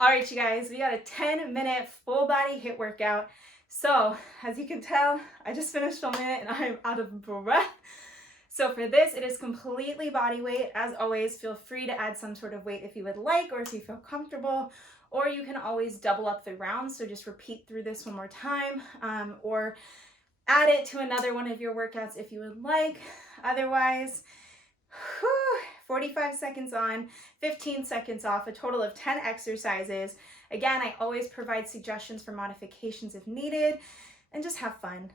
All right, you guys, we got a 10-minute full body HIIT workout. So as you can tell, I just finished filming it and I'm out of breath. So for this, it is completely body weight. As always, feel free to add some sort of weight if you would like, or if you feel comfortable, or you can always double up the rounds. So just repeat through this one more time, or add it to another one of your workouts if you would like. Otherwise, 45 seconds on, 15 seconds off, a total of 10 exercises. Again, I always provide suggestions for modifications if needed, and just have fun.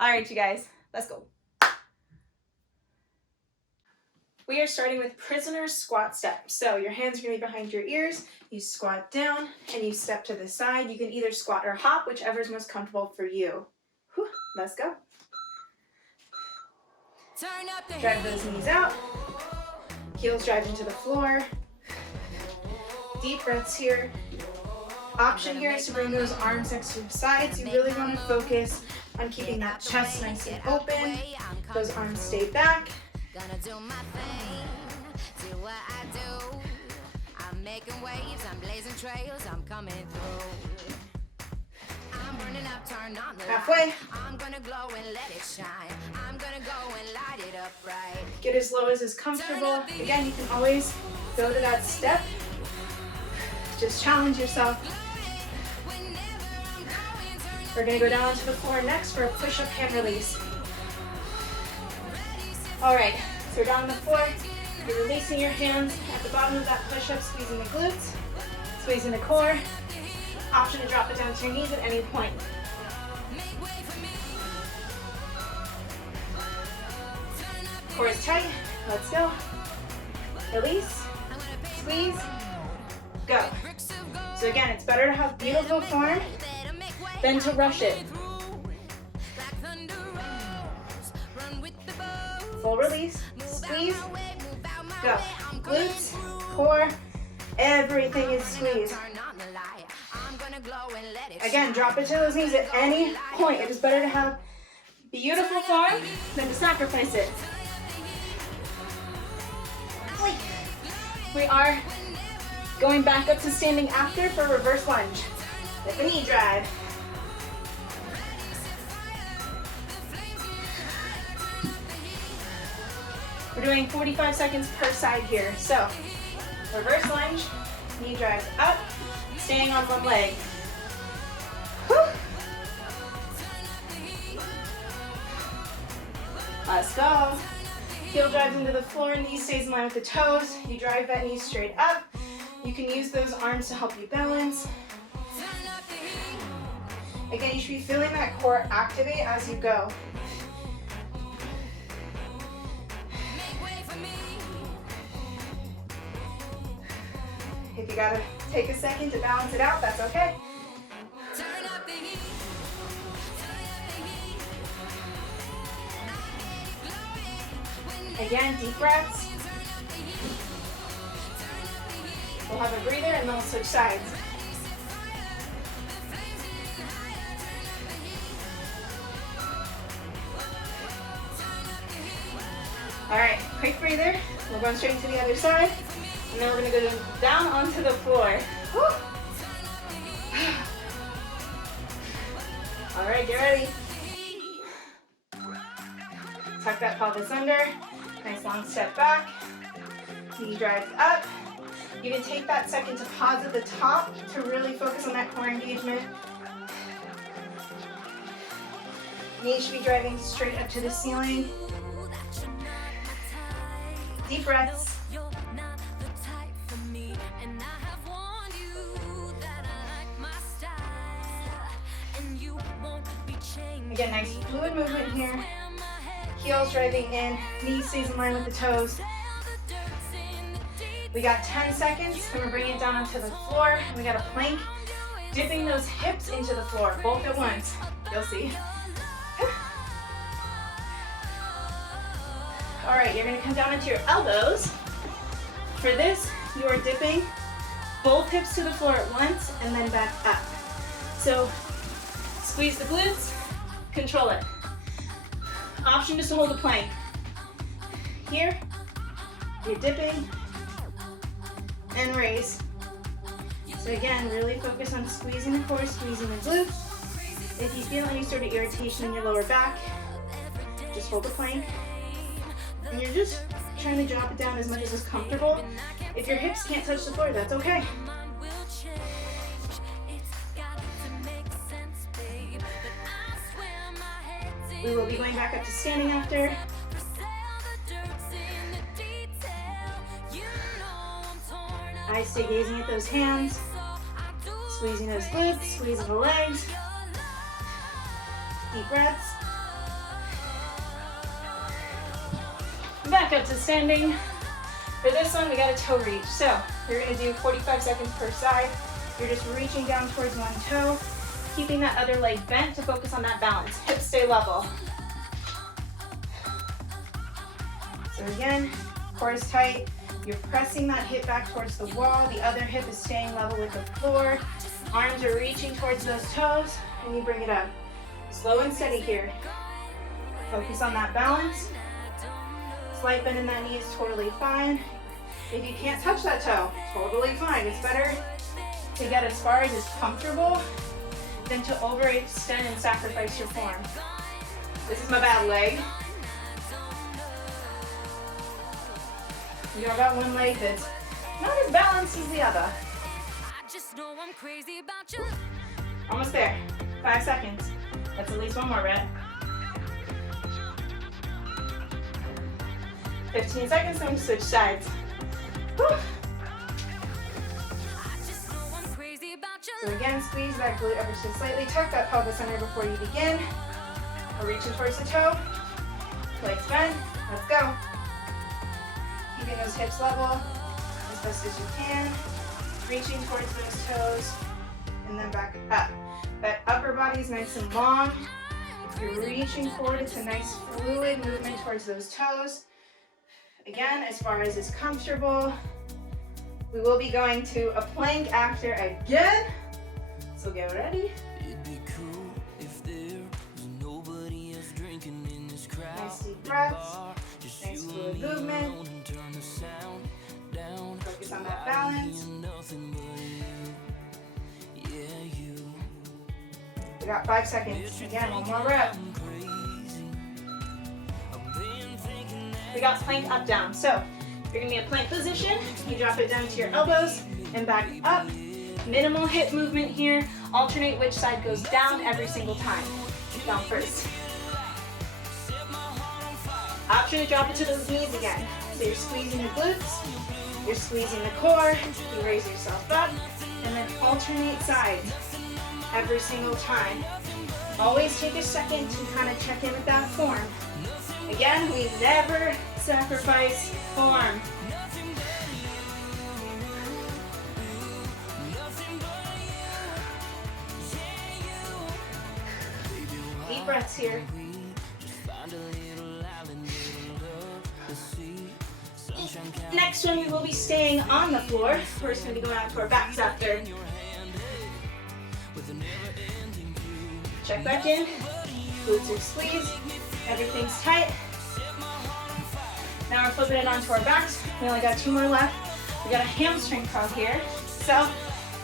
All right, you guys, let's go. We are starting with prisoner squat step. So your hands are gonna be behind your ears, you squat down, and you step to the side. You can either squat or hop, whichever is most comfortable for you. Whew, let's go. Drive those knees out. Heels drive into the floor. Deep breaths here. Option here is to bring those arms next to your sides. You really want to focus on keeping that chest nice and open. Those arms stay back. Gonna do my thing, do what I do. I'm making waves, I'm blazing trails, I'm coming through. I'm burning up, turn on the halfway. I'm gonna glow and let it shine. I'm gonna go and light it up right. Get as low as is comfortable. Again, you can always go to that step. Just challenge yourself. We're gonna go down to the floor next for a push-up hand release. All right, so we're down on the floor. You're releasing your hands at the bottom of that push-up, squeezing the glutes, squeezing the core. Option to drop it down to your knees at any point. Core is tight. Let's go. Release, squeeze, go. So again, it's better to have beautiful form than to rush it. Full release, squeeze, go. Glutes, core, everything is squeezed. Again, drop it to those knees at any point. It is better to have beautiful form than to sacrifice it. We are going back up to standing after for reverse lunge with the knee drive. We're doing 45 seconds per side here. So, reverse lunge, knee drives up, staying on one leg. Whew. Let's go. Heel drives into the floor, knee stays in line with the toes. You drive that knee straight up. You can use those arms to help you balance. Again, you should be feeling that core activate as you go. If you gotta take a second to balance it out, that's okay. Again, deep breaths. We'll have a breather and then we'll switch sides. All right, quick breather. We're going straight to the other side. And then we're gonna go down onto the floor. Woo. All right, get ready. Tuck that pelvis under. Nice long step back. Knee drives up. You can take that second to pause at the top to really focus on that core engagement. Knees should be driving straight up to the ceiling. Deep breaths. Again, nice fluid movement here. Heels driving in, knees stays in line with the toes. We got 10 seconds, and we're bringing it down onto the floor. We got a plank, dipping those hips into the floor, both at once. You'll see. All right, you're gonna come down into your elbows. For this, you are dipping both hips to the floor at once and then back up. So squeeze the glutes, control it. Option is to hold the plank. Here, you're dipping and raise. So again, really focus on squeezing the core, squeezing the glutes. If you feel any sort of irritation in your lower back, just hold the plank. And you're just trying to drop it down as much as is comfortable. If your hips can't touch the floor, that's okay. We will be going back up to standing after. Eyes stay gazing at those hands, squeezing those glutes, squeezing the legs. Deep breaths. Back up to standing. For this one, we got a toe reach. So you're gonna do 45 seconds per side. You're just reaching down towards one toe, keeping that other leg bent to focus on that balance. Hips stay level. So again, core is tight. You're pressing that hip back towards the wall. The other hip is staying level with the floor. Arms are reaching towards those toes, and you bring it up. Slow and steady here. Focus on that balance. Slight bend in that knee is totally fine. If you can't touch that toe, totally fine. It's better to get as far as is comfortable than to overextend and sacrifice your form. This is my bad leg. You know, I got one leg that's not as balanced as the other. Almost there. 5 seconds. That's at least one more rep. 15 seconds, then we switch sides. Whew. So again, squeeze that glute ever so slightly. Tuck that pelvis under before you begin. We're reaching towards the toe. Legs bend. Let's go. Keeping those hips level as best as you can. Reaching towards those toes. And then back up. That upper body is nice and long. You're reaching forward. It's a nice fluid movement towards those toes. Again, as far as is comfortable. We will be going to a plank after again. So get ready. Nice deep breaths. Nice fluid movement. Focus on that balance. We got 5 seconds. Again, one more rep. We got plank up, down. So you're gonna be in plank position. You drop it down to your elbows and back up. Minimal hip movement here. Alternate which side goes down every single time. Down first. Option to drop it to those knees again. So you're squeezing the glutes, you're squeezing the core, you raise yourself up, and then alternate sides every single time. Always take a second to kind of check in with that form. Again, we never sacrifice form. Deep breaths here. Next one, we will be staying on the floor. We're just going to be going out to our backs after. Check back in. Glutes are squeezed. Everything's tight. Now we're flipping it onto our backs. We only got 2 more left. We got a hamstring curl here. So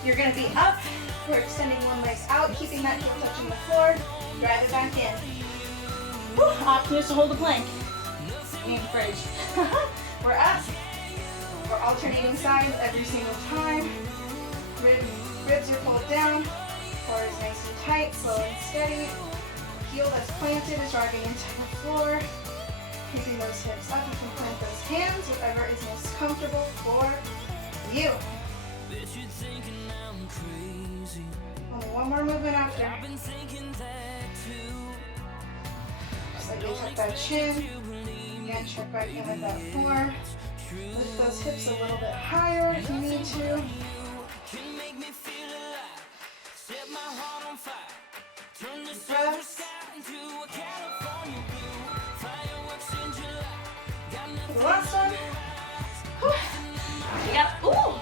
you're going to be up. We're extending one leg out, keeping that heel touching the floor. Drive it back in. Whew, option is to hold the plank. In fridge. We're up. We're alternating sides every single time. Ribs are pulled down. Core is nice and tight, slow and steady. Heel that's planted is driving into the floor. Keeping those hips up. You can plant those hands, whatever is most comfortable for you. Only one more movement after. Slightly tuck that chin. Again, check back in with that form. Lift those hips a little bit higher if you need to. Breaths. The last one.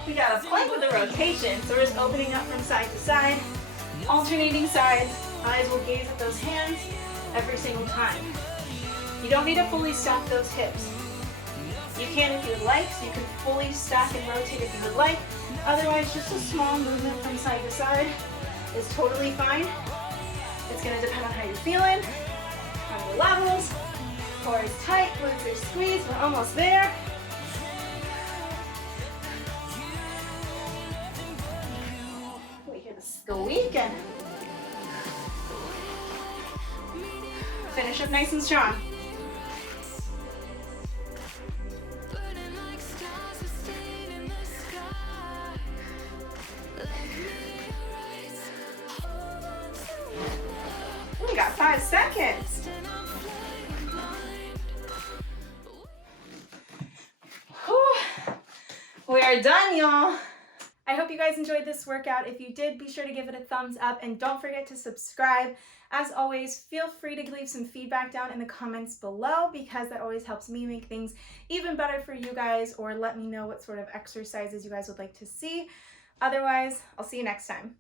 We got a plank with a rotation. So we're just opening up from side to side, alternating sides. Eyes will gaze at those hands every single time. You don't need to fully stack those hips. You can if you would like, so you can fully stack and rotate if you would like. Otherwise, just a small movement from side to side is totally fine. It's gonna depend on how you're feeling, on your levels. Core is tight, glutes are squeezed, we're almost there. We hear the squeaking. Finish up nice and strong. We got 5 seconds. Whew. We are done, y'all. I hope you guys enjoyed this workout. If you did, be sure to give it a thumbs up and don't forget to subscribe. As always, feel free to leave some feedback down in the comments below because that always helps me make things even better for you guys, or let me know what sort of exercises you guys would like to see. Otherwise, I'll see you next time.